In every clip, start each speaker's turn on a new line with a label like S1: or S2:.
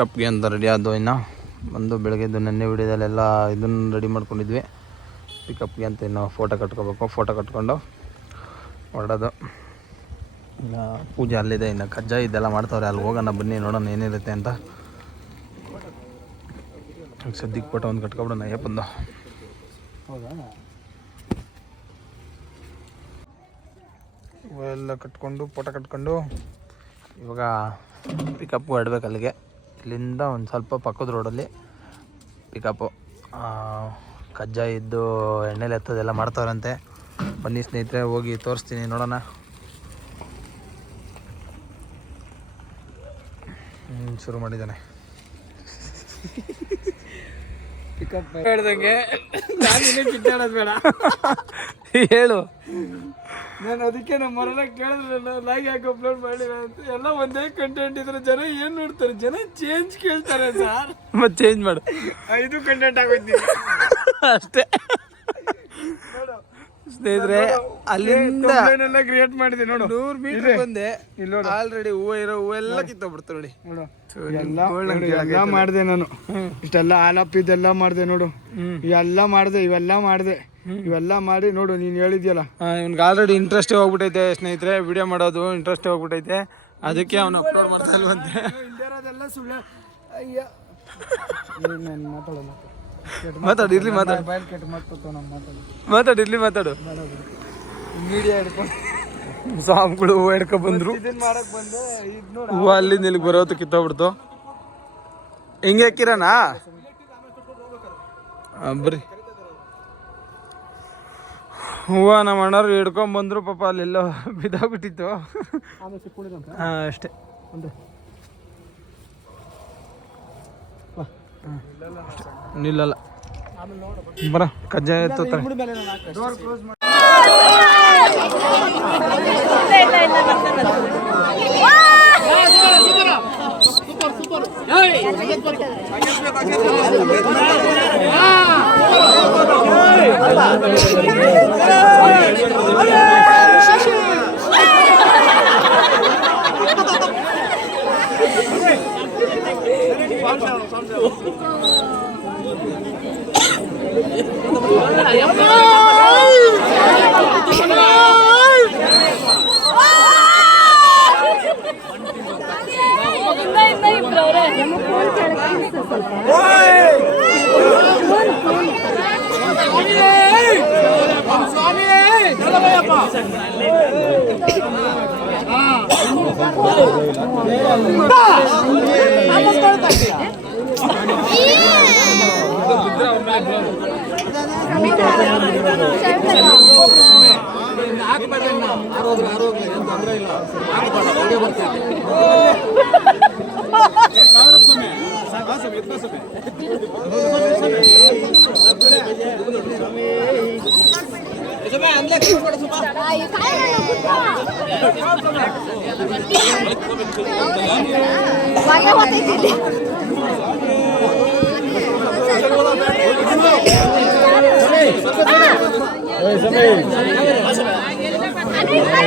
S1: ಪಿಕಪ್ಗೆ ಅಂತ ರೆಡಿ ಆದವು ಇನ್ನು. ಬಂದು ಬೆಳಗ್ಗೆದ್ದು ನೆನ್ನೆ ವಿಡಿಯೋದಲ್ಲೆಲ್ಲ ಇದನ್ನು ರೆಡಿ ಮಾಡ್ಕೊಂಡಿದ್ವಿ. ಪಿಕಪ್ಗೆ ಅಂತ ಇನ್ನು ಫೋಟೋ ಕಟ್ಕೋಬೇಕು. ಫೋಟೋ ಕಟ್ಕೊಂಡು ಹೊರಡೋದು. ಇನ್ನು ಪೂಜೆ ಅಲ್ಲಿದೆ, ಇನ್ನು ಕಜ್ಜಾಯ ಇದೆಲ್ಲ ಮಾಡ್ತಾವ್ರೆ. ಅಲ್ಲಿ ಹೋಗೋಣ ಬನ್ನಿ, ನೋಡೋಣ ಏನಿರುತ್ತೆ ಅಂತ. ಸದ್ಯಕ್ಕೆ ಫೋಟೋ ಒಂದು ಕಟ್ಕೊಬಿಡೋಣ ಹೌದಾ ಎಲ್ಲ ಕಟ್ಕೊಂಡು ಫೋಟೋ ಕಟ್ಕೊಂಡು ಇವಾಗ ಪಿಕಪ್ ಹೊರಡ್ಬೇಕು ಅಲ್ಲಿಗೆ. ಇಲ್ಲಿಂದ ಒಂದು ಸ್ವಲ್ಪ ಪಕ್ಕದ ರೋಡಲ್ಲಿ ಪಿಕಪ್ಪು ಕಜ್ಜಾಯ ಇದ್ದು ಎಣ್ಣೆಲಿ ಎತ್ತೋದೆಲ್ಲ ಮಾಡ್ತಾವ್ರಂತೆ. ಬನ್ನಿ ಸ್ನೇಹಿತರೆ ಹೋಗಿ ತೋರಿಸ್ತೀನಿ ನೋಡೋಣ. ಶುರು ಮಾಡಿದ್ದಾನೆ.
S2: ಪಿಕಪ್ ಹೇಳ್ದಂಗೆ. ನಾನು ಬೇಡ.
S1: ಹೇಳು.
S2: ನಾನು ಅದಕ್ಕೆ ನಮ್ಮ ಮರನ ಕೇಳಿದ್ರಲ್ಲ ಲೈಕ್ ಯಾಕೆ ಅಪ್ಲೋಡ್ ಮಾಡಿಲ್ಲ? ಅಂತ. ಎಲ್ಲ ಒಂದೇ ಕಂಟೆಂಟ್ ಇದ್ರೆ ಜನ ಏನ್ ನೋಡ್ತಾರೆ? ಜನ ಚೇಂಜ್ ಕೇಳ್ತಾರೆ ಸರ್.
S1: ಮತ್ತೆ ಚೇಂಜ್ ಮಾಡು.
S2: ಇದು ಕಂಟೆಂಟ್ ಆಗೋಯ್ತೀನಿ
S1: ಅಷ್ಟೇ. ಸ್ನೇಹಿತರೆ ಅಲ್ಲಿಂದ
S2: ಕ್ರಿಯೇಟ್ ಮಾಡಿದೆ ನೋಡು.
S1: ನೂರ್ ಮೀಟರ್ ಬಂದೆ. ಆಲ್ರೆಡಿ ಹೂವು ಇರೋ ಹೂವೆಲ್ಲ ಕಿತ್ತೋಗ್ಬಿಡ್ತು ನೋಡಿ.
S2: ನೋಡು. ಎಲ್ಲ ಮಾಡಿದೆ ನಾನು. ಇಷ್ಟೆಲ್ಲ ಆಲಪ್ ಇದೆಲ್ಲ ಮಾಡಿದೆ ನೋಡು. ಇವೆಲ್ಲ ಮಾಡಿದೆ ಇವೆಲ್ಲ ಮಾಡಿದೆ. ಇವೆಲ್ಲ ಮಾಡಿ ನೋಡು ನೀನು ಹೇಳಿದ್ಯಲ್ಲ.
S1: ಇವ್ನಿಗೆ ಆಲ್ರೆಡಿ ಇಂಟ್ರೆಸ್ಟ್ ಹೋಗ್ಬಿಟ್ಟೈತೆ ಸ್ನೇಹಿತರೆ ವಿಡಿಯೋ ಮಾಡೋದು ಇಂಟ್ರೆಸ್ಟ್ ಹೋಗ್ಬಿಟ್ಟೈತೆ. ಅದಕ್ಕೆ ಅವನು ಅಪ್ಲೋಡ್ ಮಾಡ್ತಾ ಇಲ್ವಂತೆ.
S2: ಸುಳ್ಳ. ಅಯ್ಯ. ನಾನು ಮಾತಾಡೋ
S1: ಮಾತಾಡು ಇರ್ಲಿ ಮಾತಾಡು.
S2: ಕೆಟ್ಟ ನಮ್ಮ ಮಾತಾಡೋ.
S1: ಮಾತಾಡು ಇರ್ಲಿ ಮಾತಾಡು.
S2: ಮೀಡಿಯಾ ಹಿಡ್ಕೊಂಡು.
S1: ಸಾಂಗ್ಗಳು ಹೂವು ಹಿಡ್ಕೊ ಬಂದ್ರು.
S2: ಹೂವ ಮಾಡಕ್ ಬಂದೆ ಇದು ನೋಡು
S1: ಹೂವು ಅಲ್ಲಿಂದ ಇಲ್ಲಿಗೆ ಬರೋತು ಕಿತ್ತೋಗ್ಬಿಡ್ತು. ಹಿಂಗೆ ಹಾಕಿರಣ ಬರ್ರಿ. ಹೂವು ನಮ್ಮ ಅಣ್ಣರು ಹಿಡ್ಕೊಂಡ್ ಬಂದ್ರು ಪಾಪ ಅಲ್ಲೆಲ್ಲೋ ಬಿದ್ದೋಗ್ಬಿಟ್ಟಿತ್ತು. ಹಾಂ ಅಷ್ಟೇ
S2: ಒಂದು
S1: ನಿಲ್ಲಲ್ಲ. ಬರ ಕಜ್ಜಾಯ ಎತ್ತೋತಾರೆ
S3: Oh! ಹೋದ್ರೆ ಯಾರು ಹೋಗ್ಲಿ ಏನು ಇಲ್ಲ ಹೋಗೇ ಬರ್ತೀವಿ ಸಮಯ Hey!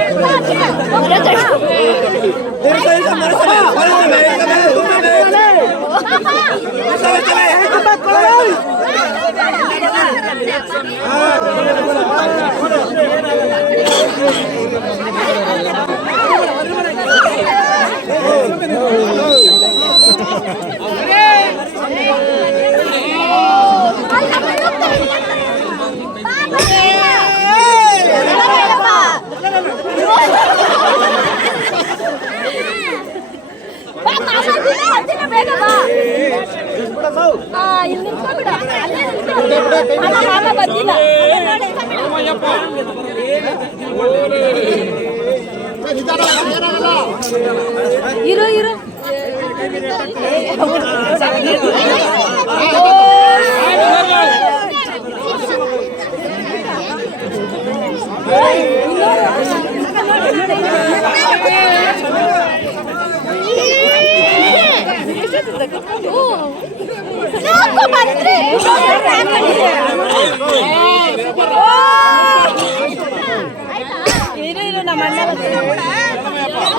S3: ಸಾಕು ಬಂದ್ರಿ. ಇರು ಇರು ನಮ್ಮ ಅಣ್ಣ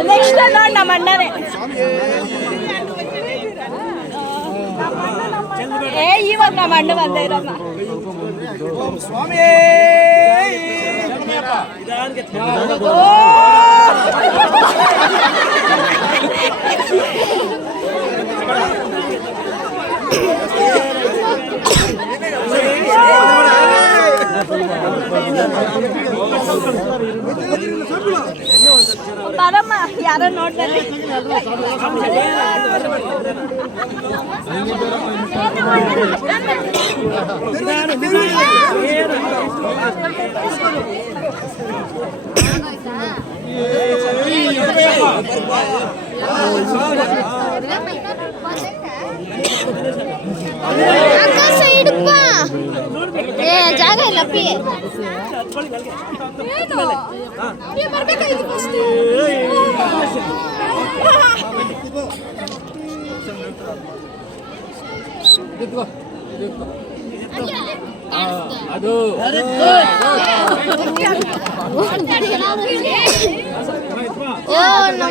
S3: ನೆಕ್ಸ್ಟ್ ನೋಡಿ ನಮ್ಮ ಅಣ್ಣನೇ
S4: ನಮ್ಮ ಅಣ್ಣ ಬಂದೇ ಇರಮ್ಮ ಬರಮ್ಮ ಯಾರೋ ನೋಡ್ದಲ್ಲಿ
S3: ಆಕಾಶ ಹಿಡಪ್ಪ ಏ ಜಾಗ ಇಲ್ಲ ಪಿ ಏನು ಏ, ಬರ್ಬೇಕಾಗಿತ್ತು first. ಓ ನಮ್ಮ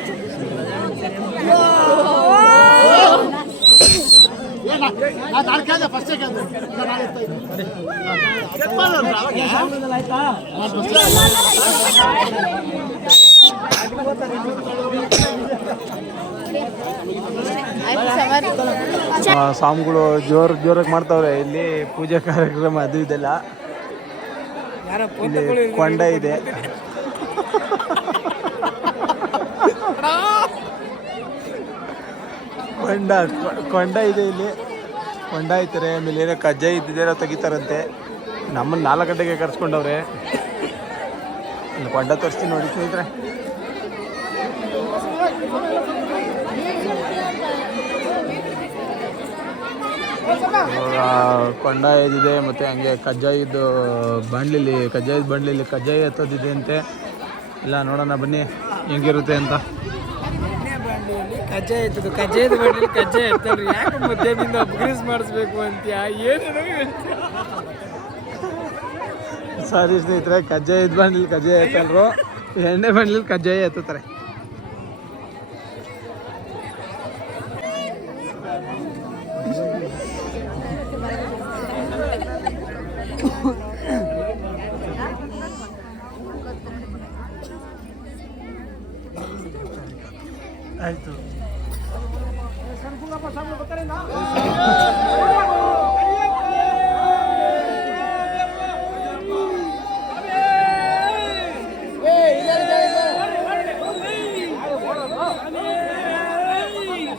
S1: ಸ್ವಾಮಿಗಳು ಜೋರ್ ಜೋರಾಗಿ ಮಾಡ್ತಾವ್ರೆ. ಇಲ್ಲಿ ಪೂಜೆ ಕಾರ್ಯಕ್ರಮ ಅದು ಇದೆಲ್ಲ. ಇಲ್ಲಿ ಕೊಂಡ ಇದೆ. ಕೊಂಡ ಕೊಂಡ ಇದೆ ಇಲ್ಲಿ. ಕೊಂಡ ಐತಾರೆ ಆಮೇಲೆ ಏನೋ ಕಜ್ಜಾಯ ಇದ್ದಿದ್ದೇನೋ ತೆಗಿತಾರಂತೆ. ನಮ್ಮನ್ನು ನಾಲ್ಕು ಗಂಟೆಗೆ ಕರ್ಸ್ಕೊಂಡವ್ರೆ. ಇಲ್ಲಿ ಹೊಂಡ ತೋರಿಸ್ತೀನಿ ನೋಡಿ ಸ್ನೇಹಿತರೆ. ಕೊಂಡ ಇದ್ದಿದೆ, ಮತ್ತು ಹಂಗೆ ಕಜ್ಜಾಯದ್ದು ಬಂಡ್ಲಿಲಿ, ಕಜ್ಜಾಯದ ಬಂಡ್ಲಿಲಿ ಕಜ್ಜಾಯ ಎತ್ತೋದಿದೆ ಅಂತೆ. ಇಲ್ಲ, ನೋಡೋಣ ಬನ್ನಿ, ಹೆಂಗಿರುತ್ತೆ ಅಂತ.
S2: ಕಜ್ಜಾಯ ಎತ್ತದು ಕಜ್ಜಾಯದ ಬಂಡಿ ಕಜ್ಜಾಯ ಎತ್ತಲ್ರಿ ಯಾಕೆ ಮಧ್ಯದಿಂದ ಅಪ್ಗ್ರೇಸ್ ಮಾಡಿಸ್ಬೇಕು ಅಂತೀಯ? ಏನೇನೋ
S1: ಸಾರಿ ಸ್ನೇಹಿತರೆ ಕಜ್ಜಾಯದ ಬಂಡ್ಲಿ ಕಜ್ಜಾಯ ಎತ್ತಲ್ರು. ಎಣ್ಣೆ ಬಾಂಡ್ಲಿ ಕಜ್ಜಾಯ ಎತ್ತುತ್ತಾರೆ. ಆಯಿತು.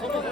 S1: 어,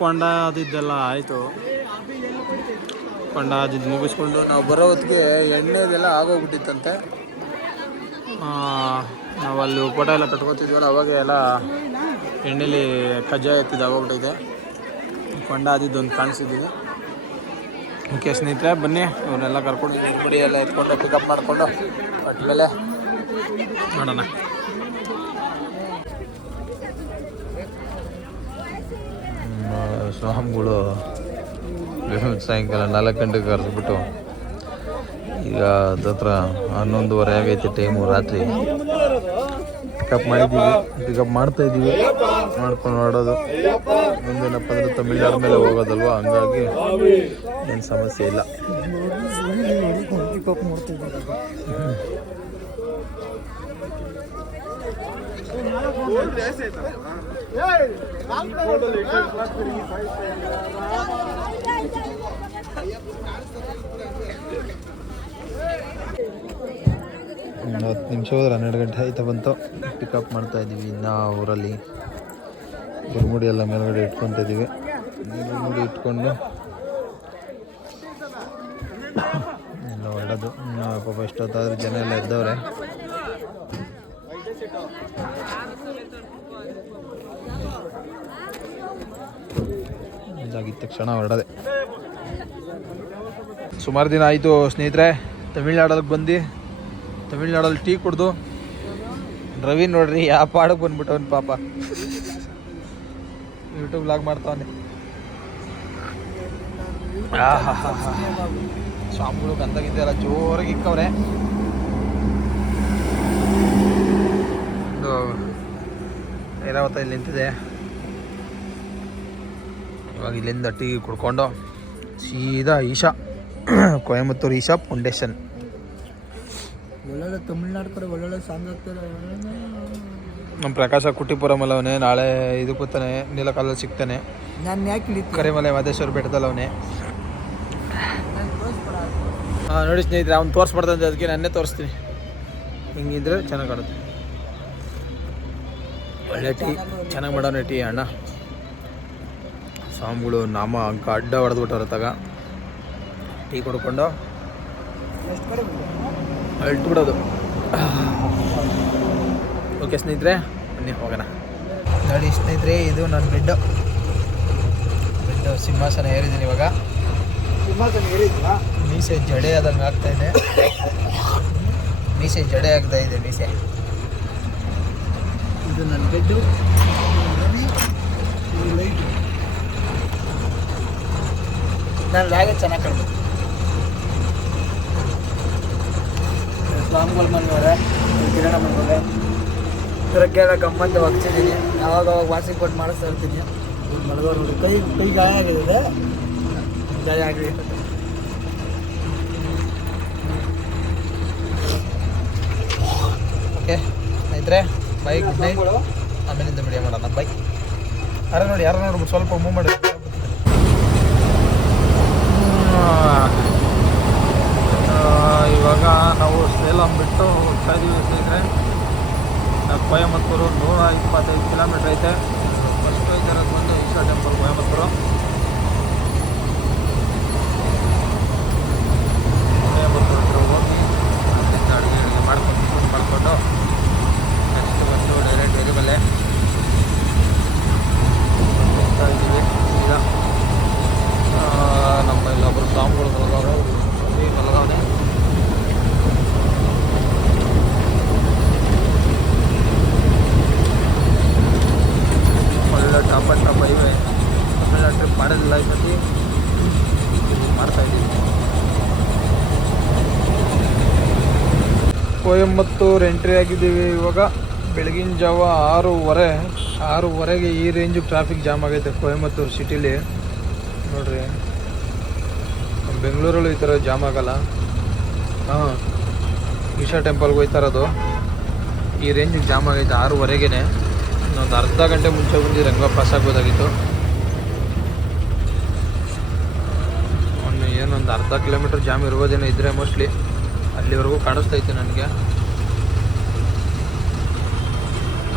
S1: ಕೊಂಡ ಅದಿದ್ದೆಲ್ಲ ಆಯಿತು. ಕೊಂಡ ಅದಿದ್ದು ಮುಗಿಸ್ಕೊಂಡು ನಾವು ಬರೋ ಹೊತ್ತಿಗೆ ಎಣ್ಣೆದೆಲ್ಲ ಆಗೋಗ್ಬಿಟ್ಟಿತ್ತಂತೆ. ನಾವು ಅಲ್ಲಿ ಎಲ್ಲ ಕಟ್ಕೊತಿದ್ವಲ್ಲ, ಅವಾಗ ಎಲ್ಲ ಎಣ್ಣೆಲಿ ಕಜ್ಜಾಯ ಎತ್ತಿದ್ದು ಆಗೋಗ್ಬಿಟ್ಟಿದೆ. ಕೊಂಡ ಅದಿದ್ದೊಂದು ಕಾಣಿಸಿದ್ದೀವಿ ಓಕೆ ಸ್ನೇಹಿತರೆ ಬನ್ನಿ ಇವನ್ನೆಲ್ಲ ಕರ್ಕೊಂಡು. ಗುಡಿ ಎಲ್ಲ ಎತ್ಕೊಂಡು ಪಿಕಪ್ ಮಾಡಿಕೊಂಡು ಮೇಲೆ ನೋಡೋಣ. ಸ್ವಾಮಿಗಳು ಸಾಯಂಕಾಲ ನಾಲ್ಕು ಗಂಟೆಗೆ ಕರೆಸ್ಬಿಟ್ಟು ಈಗ ಹತ್ರ ಹನ್ನೊಂದುವರೆ ಆಗೈತೆ ಟೈಮು ರಾತ್ರಿ. ಪಿಕಪ್ ಮಾಡಿದ್ದೀವಿ ಪಿಕಪ್ ಮಾಡ್ತಾ ಇದ್ದೀವಿ ಮಾಡ್ಕೊಂಡು ಹೊರಡೋದು ಮುಂದೇನಪ್ಪ ಅಂದ್ರೆ ತಮಿಳ್ನಾಡು ಮೇಲೆ ಹೋಗೋದಲ್ವಾ? ಹಂಗಾಗಿ ಏನು ಸಮಸ್ಯೆ ಇಲ್ಲ. ಒಂದು ಹತ್ತು ನಿಮಿಷ ಹೋದ್ರೆ ಹನ್ನೆರಡು ಗಂಟೆ ಆಯ್ತಾ ಬಂತು. ಪಿಕಪ್ ಮಾಡ್ತಾ ಇದ್ದೀವಿ. ಇನ್ನೂ ಊರಲ್ಲಿ ಗುರುಮುಡಿ ಎಲ್ಲ ಮೇಲ್ಗಡೆ ಇಟ್ಕೊತಾ ಇದ್ದೀವಿ. ಗುರುಮುಡಿ ಇಟ್ಕೊಂಡು ಎಲ್ಲ ಹೊರಡೋದು ಇನ್ನು ಪಾಪ ಎಷ್ಟೊತ್ತಾದ್ರೂ ಜನ ಎಲ್ಲ ಇದ್ದವ್ರೆ. ಇದಾಗಿದ್ದ ತಕ್ಷಣ ಹೊರಡದೆ. ಸುಮಾರು ದಿನ ಆಯಿತು ಸ್ನೇಹಿತರೆ ತಮಿಳ್ನಾಡಲ್ಲಿ ಬಂದು ತಮಿಳ್ನಾಡಲ್ಲಿ ಟೀ ಕುಡ್ದು. ರವಿ ನೋಡ್ರಿ ಯಾವ ಪಾಡಕ್ಕೆ ಬಂದ್ಬಿಟ್ಟವನ್ ಪಾಪ. ಯೂಟ್ಯೂಬ್ ಲಾಗ್ ಮಾಡ್ತಾವನೆ. ಸ್ವಾಮಿಗಳು ಗಂಧಗಿಂದ ಎಲ್ಲ ಜೋರಾಗಿ ಇಕ್ಕವ್ರೆ. ಒಂದು ಐರಾವತ ಇಲ್ಲಿ ನಿಂತಿದೆ. ಇವಾಗ ಇಲ್ಲಿಂದ ಟೀ ಕುಡ್ಕೊಂಡು ಸೀದಾ ಈಶಾ, ಕೊಯಮತ್ತೂರು ಈಶಾ ಫೌಂಡೇಶನ್
S2: ಒಳ್ಳೊಳ್ಳೆ ತಮಿಳ್ನಾಡು ಕಡೆ ಒಳ್ಳೊಳ್ಳೆ ಸಾಂಗ್ ಆಗ್ತಾರೆ.
S1: ನಮ್ಮ ಪ್ರಕಾಶ ಕುಟ್ಟಿಪುರಂ ಅವನೇ ನಾಳೆ ಇದು ಕೂತಾನೆ ನೀಲಕಾಲದಲ್ಲಿ ಸಿಗ್ತಾನೆ.
S2: ನಾನು ಯಾಕೆ ಹಿಡಿತೀನಿ
S1: ಕರಿಮಲೆ ಮಾದೇಶ್ವರ ಬೆಟ್ಟದಲ್ಲಿ ಅವನೇ ಹಾಂ ನೋಡಿ ಸ್ನೇಹಿತರೆ ಅವ್ನು ತೋರಿಸ್ಬಾರ್ದಂತೆ ಅದಕ್ಕೆ ನನ್ನೇ ತೋರಿಸ್ತೀನಿ. ಹಿಂಗಿದ್ರೆ ಚೆನ್ನಾಗಿ ಕಾಣುತ್ತೆ. ಒಳ್ಳೆ ಟೀ ಚೆನ್ನಾಗಿ ಮಾಡೋಣ ಟೀ ಅಣ್ಣ. ಸ್ವಾಮಿಗಳು ನಾಮ ಅಂಕ ಅಡ್ಡ ಹೊಡೆದ್ಬಿಟ್ಟವ್ರ ತಗ. ಟೀ ಕುಡ್ಕೊಂಡು. ಅಳ್ತು ಬಿಡೋದು ಓಕೆ ಸ್ನೇಹಿತರೆ ಬನ್ನಿ ಹೋಗೋಣ. ನೋಡಿ ಸ್ನೇಹಿತರೆ ಇದು ನನ್ನ ಬೆಡ್ಡು. ಬೆಡ್ಡು ಸಿಂಹಾಸನ ಏರಿದ್ದೀನಿ ಇವಾಗ.
S2: ಸಿಂಹಾಸನ ಹೇಳಿದ್ವಾ
S1: ಮೀಸೆ ಜಡೆ ಆದಂಗೆ ಆಗ್ತಾ ಇದೆ. ಮೀಸೆ ಜಡೆ ಆಗ್ತಾ ಇದೆ ಮೀಸೆ.
S2: ಇದು ನನ್ನ ಬೆಡ್ಡು. ಲೈಟ್. ನಾನು ಲ್ಯಾಗ ಚೆನ್ನಾಗಿ ಕಾಣ್ಬೇಕು ಸ್ವಾಮಿಗಳ ಮನೆಯವರೆ ಕಿರಣ ಮನೆಯವರೆ ಇದಕ್ಕೆಲ್ಲ ಗಮ್ಮಂತ ಒಗ್ಸಿದ್ದೀನಿ ಯಾವಾಗ ಅವಾಗ ವಾಸಿಂಗ್ ಕೊಟ್ಟು ಮಾಡಿಸ್ತಾ ಇರ್ತೀನಿ. ಮಲಗೋರು ಕೈ ಕೈ ಗಾಯ ಆಗಿದೆ. ಗಾಯ ಆಗಿದೆ.
S1: ಓಕೆ, ಸ್ನೇಹಿತರೆ ಬೈಕ್ ಆಮೇಲಿಂದ ವಿಡಿಯೋ ಮಾಡೋಣ ಬೈಕ್ ಯಾರ ನೋಡಿ ಯಾರು ನೋಡಿ ಸ್ವಲ್ಪ ಮೂವ್ ಮಾಡಿ. ಸೇಲಂ ಬಿಟ್ಟು ಹೋಗ್ತಾ ಇದ್ದೀವಿ ಸ್ನೇಹಿತರೆ. ಕೊಯಮತ್ತೂರು ನೂರ ಇಪ್ಪತ್ತೈದು ಕಿಲೋಮೀಟ್ರ್ ಐತೆ. ಫಸ್ಟ್ ಇರೋದು ಬಂದು ಈಶಾ ಟೆಂಪಲ್ ಕೊಯಮತ್ತೂರು ಹತ್ರ ಹೋಗಿ ಅಲ್ಲಿಂದ ಅಡುಗೆ ಅಡುಗೆ ಮಾಡ್ಕೊಂಡು ಟಿಫನ್ ಮಾಡಿಕೊಂಡು ನೆಕ್ಸ್ಟ್ ಬಂದು ಡೈರೆಕ್ಟ್ ಎರಿಬಲ್ಲೆ ಹೋಗ್ತಾ ಇದ್ದೀವಿ ಈಗ ಆ, ನಮ್ಮ ಇಲ್ಲೊಬ್ಬರು ಸ್ವಾಮಿಗಳು ಮಲಗವ್ರೆ ಸ್ವಾಮಿ ಮಲಗವನೆ ಒಳ್ಳೆ top and top highway Tamil Nadu trip ಮಾಡೋದಿಲ್ಲ ಈ ಸತಿ ಮಾಡ್ತಾ ಇದ್ದೀವಿ ಕೊಯಂಬತ್ತೂರು ಎಂಟ್ರಿ ಆಗಿದ್ದೀವಿ. ಇವಾಗ ಬೆಳಗಿನ ಜಾವ ಆರೂವರೆ, ಆರೂವರೆಗೆ ಈ ರೇಂಜು ಟ್ರಾಫಿಕ್ ಜಾಮ್ ಆಗೈತೆ ಕೊಯಮತ್ತೂರು ಸಿಟಿಲಿ ನೋಡ್ರಿ. ಬೆಂಗಳೂರಲ್ಲಿ ಈ ಥರ ಜಾಮ್ ಆಗಲ್ಲ. ಹಾಂ, ಈಶಾ ಟೆಂಪಲ್ಗೆ ಹೋಯ್ತಾ ಇರೋದು ಈ ರೇಂಜಿಗೆ ಜಾಮ್ ಆಗೈತೆ ಆರೂವರೆಗೇ ಇನ್ನೊಂದು ಅರ್ಧ ಗಂಟೆ ಮುಂಚೆ ಬಂದು ರಂಗ ಪಾಸ್ ಆಗ್ಬೋದಾಗಿತ್ತು ಒಂದು ಏನೊಂದು ಅರ್ಧ ಕಿಲೋಮೀಟ್ರ್ ಜಾಮ್ ಇರ್ಬೋದೇನೋ ಇದ್ದರೆ ಮೋಸ್ಟ್ಲಿ ಅಲ್ಲಿವರೆಗೂ ಕಾಣಿಸ್ತೈತೆ ನನಗೆ.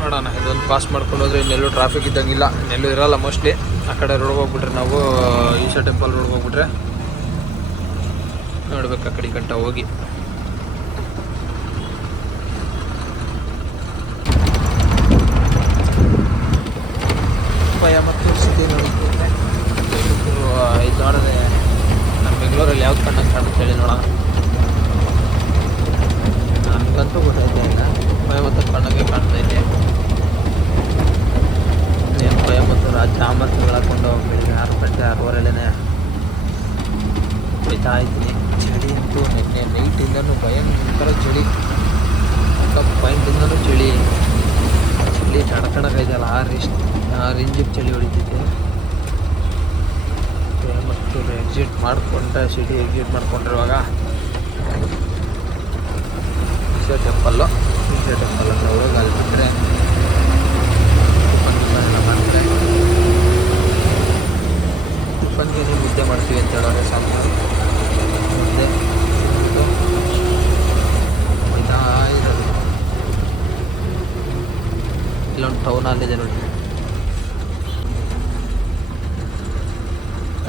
S1: ನೋಡೋಣ. ಇದೊಂದು ಪಾಸ್ ಮಾಡ್ಕೊಂಡು ಹೋದ್ರೆ ಇನ್ನೆಲ್ಲೂ ಟ್ರಾಫಿಕ್ ಇದ್ದಂಗಿಲ್ಲ. ಇನ್ನೆಲ್ಲೂ ಇರೋಲ್ಲ ಮೋಸ್ಟ್ಲಿ ಆ ಕಡೆ ರೋಡ್ಗೆ ಹೋಗ್ಬಿಟ್ರೆ ನಾವು ಈಶಾ ಟೆಂಪಲ್ ರೋಡ್ಗೆ ಹೋಗ್ಬಿಟ್ರೆ ನೋಡ್ಬೇಕು ಆ ಕಡೆ ಗಂಟ ಹೋಗಿ. ಭಯ ಮತ್ತು ಸ್ಥಿತಿ ನೋಡಿದ್ರೆ ಇದು ನೋಡಿದ್ರೆ ನಮ್ಮ ಬೆಂಗಳೂರಲ್ಲಿ ಯಾವ್ದು ಕಣ್ಣು ಕಾಣುತ್ತೆ ಹೇಳಿ ನೋಡೋಣ. ನನಗಂತೂ ಗೊತ್ತಾಯ್ತಾ ಇಲ್ಲ ಮತ್ತು ಕಣ್ಣಂಗೆ ಕಾಣ್ತಾ ಇದೆ ಏನು ಕೊಯಮತ್ತೂರು ಆ ಚಾಮರ್ಸ್ಗಳು ಹಾಕೊಂಡು ಬೆಳಿಗ್ಗೆ ಆರು ಆರೂವರೆಲ್ಲೇ ಹೋಯ್ತಾ ಇದ್ದೀನಿ. ಚಳಿ ಅಂತೂ ನಿನ್ನೆ ನೈಟಿಂದನೂ ಭಯಂಕರ ಚಳಿ. ಪಾಯಿಂಟಿಂದನೂ ಚಳಿ. ಚಳಿ ತಡ್ಕೊಳಕೈತಲ್ಲ ಆ ರೇಂಜ್ ಆ ರೇಂಜಿಗೆ ಚಳಿ ಹೊಡಿತಿದ್ದೆ ಮತ್ತು ಎಕ್ಸಿಟ್ ಮಾಡಿಕೊಂಡ್ರೆ ಸಿಟಿ ಎಕ್ಸಿಟ್ ಮಾಡಿಕೊಂಡಿರುವಾಗ ಟೆಂಪಲ್ಲು ಟೆಂಪಲ್ ಅಂತ ಹೋಗಿ ಅಲ್ಲಿ ಬಿಟ್ಟರೆ ಟಿಫನ್ ಗಿಫನ್ ಎಲ್ಲ ಮಾಡ್ತಾರೆ ಟಿಫನ್ಗೆ ನೀವು ಮುದ್ದೆ ಮಾಡ್ತೀವಿ ಅಂತ ಹೇಳೋರೆ ಸಾಂಬಾರು ಮುದ್ದೆ ಇಲ್ಲೊಂದು ಟೌನ್ ಅಲ್ಲಿದೆ ನೋಡಿ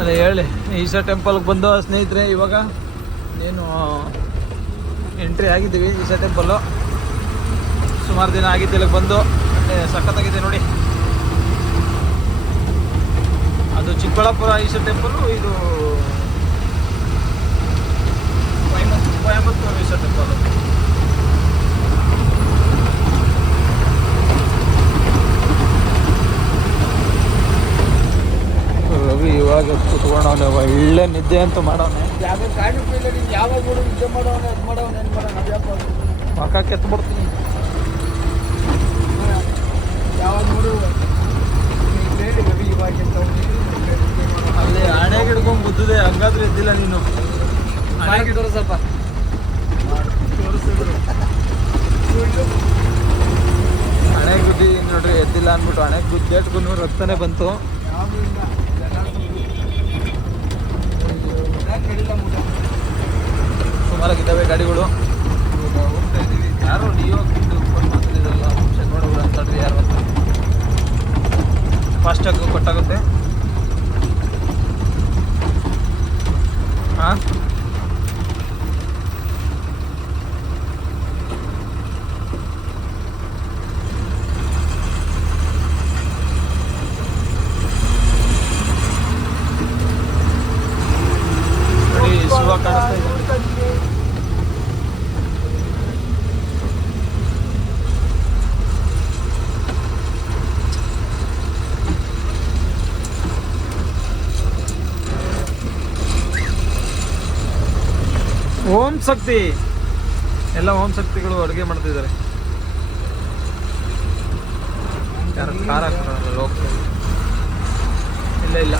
S1: ಅಲ್ಲ ಹೇಳಿ, ಈಶಾ ಟೆಂಪಲ್ಗೆ ಬಂದು ಸ್ನೇಹಿತರೆ, ಇವಾಗ ಏನು ಎಂಟ್ರಿ ಆಗಿದ್ದೀವಿ ಈಶಾ ಟೆಂಪಲ್ಲು ಸುಮಾರು ದಿನ ಆಗಿದ್ದಿಲ್ಲ ಬಂದು ಸಖತ್ತಾಗಿದೆ ನೋಡಿ. ಅದು ಚಿಕ್ಕಬಳ್ಳಾಪುರ ಈಶ್ವರ ಟೆಂಪಲ್ಲು ಇದು ಕೊಯಮತ್ತೂರು ಈಶ್ವರ ಟೆಂಪಲ್ ರವಿ ಇವಾಗ ಕುತ್ಕೊಂಡವನೆ ಒಳ್ಳೆ ನಿದ್ದೆ ಅಂತ ಮಾಡೋಣ
S2: ಯಾವ್ದು ಕಾರಣಕ್ಕೂ ಇಲ್ಲ ನೀನು ಯಾವಾಗ ನೋಡು ನಿದ್ದೆ ಮಾಡೋಣ ಅದು ಮಾಡೋಣ ಏನು ಮಾಡೋಣ ಅದ್ಯಾಪ
S1: ಮಕ್ಕ ಕೆತ್ಬಿಡ್ತೀನಿ
S2: ಯಾವಾಗ ನೋಡು ನೀನ್ ಹೇಳಿ ರವಿ ಇವಾಗ ಎದ್ದು ಹೋಗ್ತೀನಿ, ನೀನ್ ಹೇಳಿ ನಿದ್ದೆ ಮಾಡೋಣ.
S1: ಅಲ್ಲಿ ಹಣೆ ಹಿಡ್ಕೊಂಡು ಗುದ್ದಿದೆ ಹಂಗಾದ್ರೆ ಇದ್ದಿಲ್ಲ ನೀನು
S2: ತೋರಿಸಪ್ಪ ತೋರ್ಸಪ್ಪ.
S1: ಹಣೆ ಗುದ್ದಿ ನೋಡ್ರಿ ಎದ್ದಿಲ್ಲ ಅಂದ್ಬಿಟ್ಟು ಹಣೆ ಗುದ್ದೇಟ್ಗೂ ರಕ್ತನೇ ಬಂತು? ಸುಮಾರಾಗಿದ್ದಾವೆ ಗಾಡಿಗಳು ಯಾರು ನೀವು ಫೋನ್ ಮಾತಾಡಿದ್ರಲ್ಲ ಮಾಡೋರು ಅಂತಲ್ರಿ ಯಾರು ಅಂತ ಫಾಸ್ಟಾಗಿ ಕೊಟ್ಟಾಗುತ್ತೆ. ಹಾಂ ನೋಡಿ ಶಿವ ಕಾಣಿಸ್ತಾ ಇದೆ ಓಂ ಶಕ್ತಿ ಎಲ್ಲ ಓಂ ಶಕ್ತಿಗಳು ಅಡುಗೆ ಮಾಡ್ತಿದ್ದಾರೆ. ಇಲ್ಲ ಇಲ್ಲ.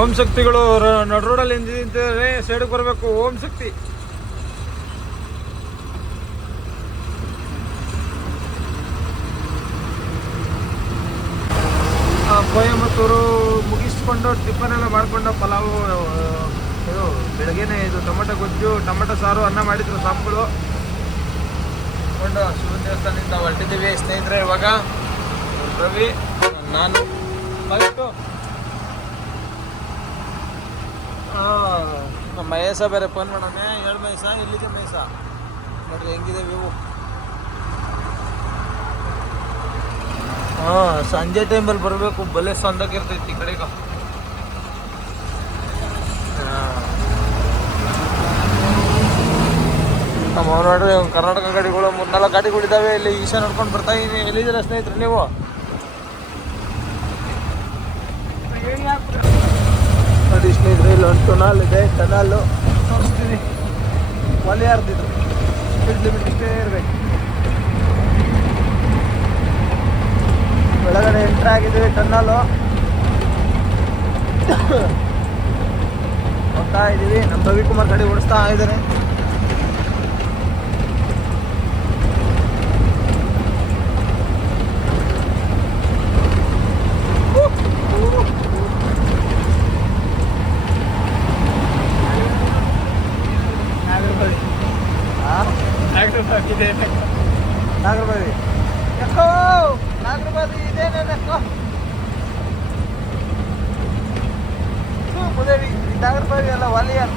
S1: ಓಂ ಶಕ್ತಿಗಳು ನಡ್ರೋಡಲ್ಲಿ ಸೈಡ್ಗೆ ಬರಬೇಕು. ಓಂ ಶಕ್ತಿ ಆ, ಕೊಯಮತ್ತೂರು ಮುಗಿಸ್ಕೊಂಡು ಟಿಫನ್ ಎಲ್ಲ ಮಾಡಿಕೊಂಡು ಪಲಾವು ಇದು ಬೆಳಗ್ಗೆನೆ ಇದು ಟೊಮೆಟೊ ಗೊಜ್ಜು, ಟೊಮೆಟೊ ಸಾರು ಅನ್ನ ಮಾಡಿದ್ರು ಸಾಂಬಳು. ಕೊಂಡು ಶಿವನ ದೇವಸ್ಥಾನದಿಂದ ಹೊರಟಿದ್ದೀವಿ ಸ್ನೇಹಿತರೆ ಇವಾಗ. ರವಿ, ನಾನು, ಫಸ್ಟು ನಮ್ಮ ಮಹೇಶ ಬೇರೆ ಫೋನ್ ಮಾಡೋಣ. ಹೇಳು ಮಹೇಶ ಎಲ್ಲಿದೆ ಮಹೇಶ? ನೋಡ್ರಿ, ಹೆಂಗಿದೆ ವ್ಯೂ ಹಾಂ, ಸಂಜೆ ಟೈಮಲ್ಲಿ ಬರಬೇಕು. ಬಲೆ ಇರ್ತೈತಿ ಈ ಕಡೆಗ. ನಮ್ಮ ನೋಡ್ರಿ ಕರ್ನಾಟಕ ಗಾಡಿಗಳು ಮೂರ್ನಾಲ್ಕು ಗಾಡಿಗಳಿದ್ದಾವೆ ಇಲ್ಲಿ ಈಶಾ ನೋಡ್ಕೊಂಡು ಬರ್ತಾ ಇದೀನಿ. ಎಲ್ಲಿದ್ದೀರ ಸ್ನೇಹಿತರೆ ನೀವು? ನೋಡಿ ಸ್ನೇಹಿತರೆ, ಇಲ್ಲಿ ಒಂದು ಟೊನಾಲ್ ಇದೆ. ಟನಾಲ್ ತೋರಿಸ್ತೀನಿ. ಒಲೆ ಯಾರ್ದಿದ್ರು ಸ್ಪೀಡ್ ಲಿಮಿಟ್ ಇಷ್ಟೇ ಇರಬೇಕು. ಒಳಗಡೆ ಎಂಟ್ರ್ ಆಗಿದ್ದೀವಿ ಟನ್ನಲು ಹೋಗ್ತಾ ಇದ್ದೀವಿ ನಮ್ಮ ರವಿಕುಮಾರ್ ಕಡೆ ಓಡಿಸ್ತಾ ಇದ್ದಾರೆ ನಾಗರಬಾವಿ ಎಕ್ಕೋ ನಾಗರಬಾವಿ ಇದೇನೇ ಎಕ್ಕೋ ಮುದೇವಿ ನಾಗರಬಾವಿ ಅಲ್ಲ ವಾಲಿಯಾರ್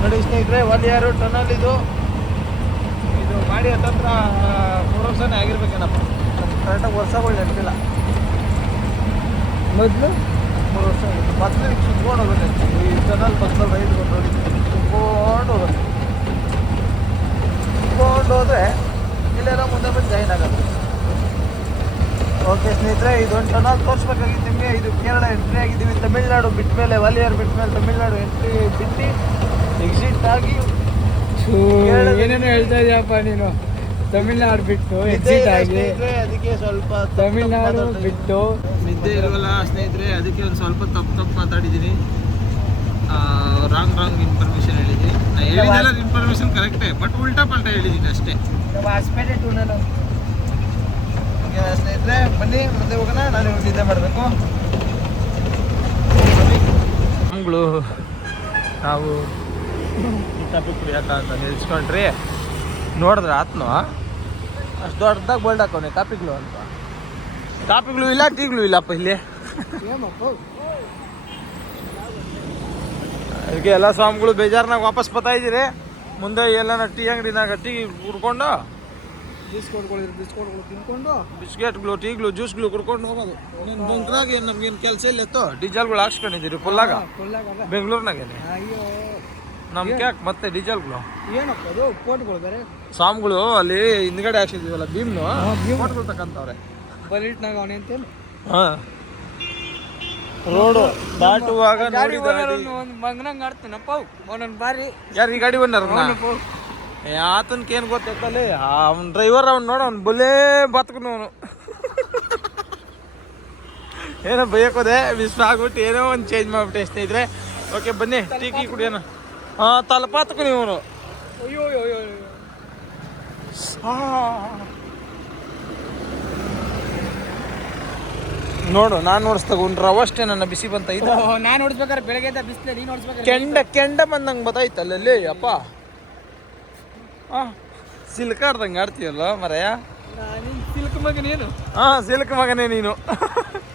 S1: ನೋಡಿ ಸ್ನೇಹಿತರೆ ವಾಲಿಯಾರು ಟನಲ್ ಇದು ಇದು ಮಾಡಿ ಹತ್ತತ್ರ ಮೂರು ವರ್ಷನೇ ಆಗಿರ್ಬೇಕೇನಪ್ಪ ಕರೆಕ್ಟಾಗಿ ವರ್ಷಗಳು ನೆನಪಿಲ್ಲ
S2: ಮೊದಲು
S1: ಮೂರು ವರ್ಷ ಮೊದಲು ಸುತ್ಕೊಂಡು ಈ ಟನಲ್ ಬಸ್ಸಲ್ಲಿ ರೈಡ್ ನೋಡಿ ಸುತ್ಕೊಂಡು ಹೋಗುತ್ತೆ ಸುತ್ಕೊಂಡು ಹೋದ್ರೆ ಇಲ್ಲೆಲ್ಲ ಮುಂದೆ ಬಂದು ಜಾಯಿನ್ ಆಗುತ್ತೆ ಓಕೆ ಸ್ನೇಹಿತರೆ ಇದೊಂದು ಟನಲ್ ತೋರಿಸ್ಬೇಕಾಗಿತ್ತು ನಿಮಗೆ ಇದು ಕೇರಳ ಎಂಟ್ರಿ ಆಗಿದ್ದೀವಿ. ತಮಿಳ್ನಾಡು ಬಿಟ್ಟ ಮೇಲೆ ವಾಲಿಯರ್ ಬಿಟ್ಟ ಮೇಲೆ ತಮಿಳ್ನಾಡು ಎಂಟ್ರಿ ಬಿಟ್ಟು ಎಕ್ಸಿಟ್ ಆಗಿ
S2: ಏನೇನೋ ಹೇಳ್ತಾ ಇದೀಯಪ್ಪ ನೀನು. ತಮಿಳ್ನಾಡು ಬಿಟ್ಟು ಎಕ್ಸಿಟ್ ಆಗಿ
S1: ಸ್ನೇಹಿತರೆ ಅದಕ್ಕೆ ಸ್ವಲ್ಪ
S2: ತಮಿಳ್ನಾಡು ಬಿಟ್ಟು
S1: ನಿದ್ದೆ ಇರುವಲ್ಲ ಸ್ನೇಹಿತರೆ ಅದಕ್ಕೆ ಒಂದು ಸ್ವಲ್ಪ ತಪ್ಪು ತಪ್ಪು ಮಾತಾಡಿದ್ದೀನಿ. ರಾಂಗ್ ರಾಂಗ್ ಇನ್ಫಾರ್ಮೇಷನ್ ಹೇಳಿದ್ದೀನಿ ನಾನು ಹೇಳಿದ್ದೆಲ್ಲ ಇನ್ಫಾರ್ಮೇಷನ್ ಕರೆಕ್ಟೇ ಬಟ್ ಉಲ್ಟಾ ಪಲ್ಟಾ ಹೇಳಿದ್ದೀನಿ ಅಷ್ಟೇ.
S2: ಟೂನಲ್ಲ
S1: ಸ್ನೇಹಿತರೆ ಬನ್ನಿ ಮುಂದೆ ಹೋಗೋಣ ನಾನು ಇವಾಗ ನಿದ್ದೆ ಮಾಡಬೇಕು. ಮಂಗ್ಳು ನಾವು ಕಾಫಿ ಕುಡಿಯಕ ಅಂತ ನಿಲ್ಸ್ಕೊಂಡ್ರಿ ನೋಡಿದ್ರೆ ಆತ್ನು ಅಷ್ಟು ದೊಡ್ಡದಾಗ ಬೋಲ್ಡ್ ಹಾಕೋನೆ ಕಾಪಿಗಳು ಅಂತ. ಕಾಪಿಗಳು ಇಲ್ಲ ಟೀಗಳು ಇಲ್ಲಪ್ಪ ಇಲ್ಲಿ ಅದಕ್ಕೆ ಎಲ್ಲ ಸ್ವಾಮಿಗಳು ಬೇಜಾರ್ನಾಗ ವಾಪಸ್ ಬರ್ತಾ ಇದ್ದೀರಿ. ಮುಂದೆ ಎಲ್ಲ ಟೀ ಅಂಗಡಿನಾಗ ಟೀ ಕುಡ್ಕೊಂಡು
S2: ತಿನ್ಕೊಂಡು
S1: ಬಿಸ್ಕೆಟ್ಗಳು ಟೀಗಳು ಜ್ಯೂಸ್ಗಳು ಕುಡ್ಕೊಂಡು ಹೋಗೋದು. ಬೆಂಗ್ಳೂರಾಗ ನಮ್ಗೇನು ಕೆಲಸ ಇಲ್ಲ ಡೀಸೆಲ್ಗಳು ಹಾಕ್ಸ್ಕೊಂಡಿದ್ದೀರಿ ಫುಲ್ಲಾಗ ಬೆಂಗಳೂರಿನಾಗೇನೆ?
S2: ಅಯ್ಯೋ
S1: ಕ್ಯಾಕ್ ಯಾಕೆ ಮತ್ತೆ ಡೀಸೆಲ್ಗಳು.
S2: ಏನಪ್ಪ ಅದು? ಕೋಟ್ಗಳು ಬೇರೆ?
S1: ಸ್ವಾಮಿಗಳು ಅಲ್ಲಿ ಹಿಂದ್ಗಡೆ ಹಾಕ್ಸಿದೀವಲ್ಲ ಭೀಮ್ನು? ಫೋಟೋಗಳು ತಕ್ಕಂತವ್ರೆ
S2: ಬಲಿಟ್ನಾಗ ಅವನೇ ಅಂತೇನು
S1: ಹಾಂ. ರೋಡು ದಾಟುವಾಗ ನೋಡಿದ
S2: ಒಂದು ಮಂಗನಂಗ್ ಆಡ್ತಾನಪ್ಪ ಒಂದೊಂದು ಬಾರಿ.
S1: ಯಾರು ಈ ಗಾಡಿ ಬಂದಾರ ಆತನ್ಕ ಏನು ಗೊತ್ತೈತಲ್ಲಿ? ಅವ್ನ ಡ್ರೈವರ್ ಅವ್ನು ನೋಡ ಅವ್ನು ಬಲೇ ಬತ್ಕನು ಅವನು. ಏನೋ ಬೈಯಕೋದೆ ಮಿಸ್ ಆಗ್ಬಿಟ್ಟು ಏನೋ ಒಂದು ಚೇಂಜ್ ಮಾಡ್ಬಿಟ್ಟು ಎಷ್ಟೇ ಇದ್ರೆ. ಓಕೆ ಬನ್ನಿ ಟೀ ಕೀ ಕುಡಿಯೋಣ. ಹಾಂ ತಲಪಾತಕ್ಕೆ ನೀವು
S2: ಅಯ್ಯೋ ಅಯ್ಯೋ ಅಯ್ಯೋ.
S1: ನೋಡು ನಾನು ಒಂದು ರವಷ್ಟೇ ನನ್ನ ಬಿಸಿ ಬಂತ ಇದು.
S2: ನಾನು ನೋಡಿಸ್ಬೇಕಾದ್ರೆ ಬೆಳಗ್ಗೆ ಬಿಸ್ಲೆ ನೀನು ನೋಡ್ಸ್ಬೇಕಾರೆ
S1: ಕೆಂಡ ಕೆಂಡ ಬಂದಂಗೆ ಬತ್ತಾಯ್ತಲ್ಲಲ್ಲಿ ಅಪ್ಪ ಹಾಂ ಸಿಲ್ಕಾಡ್ದಂಗೆ ಆಡ್ತೀಯಲ್ಲ ಮರಯ್ಯ?
S2: ನೀನ್ ಸಿಲ್ಕ್ ಮಗ ನೀನು.
S1: ಹಾಂ ಸಿಲ್ಕ್ ಮಗನೇ ನೀನು.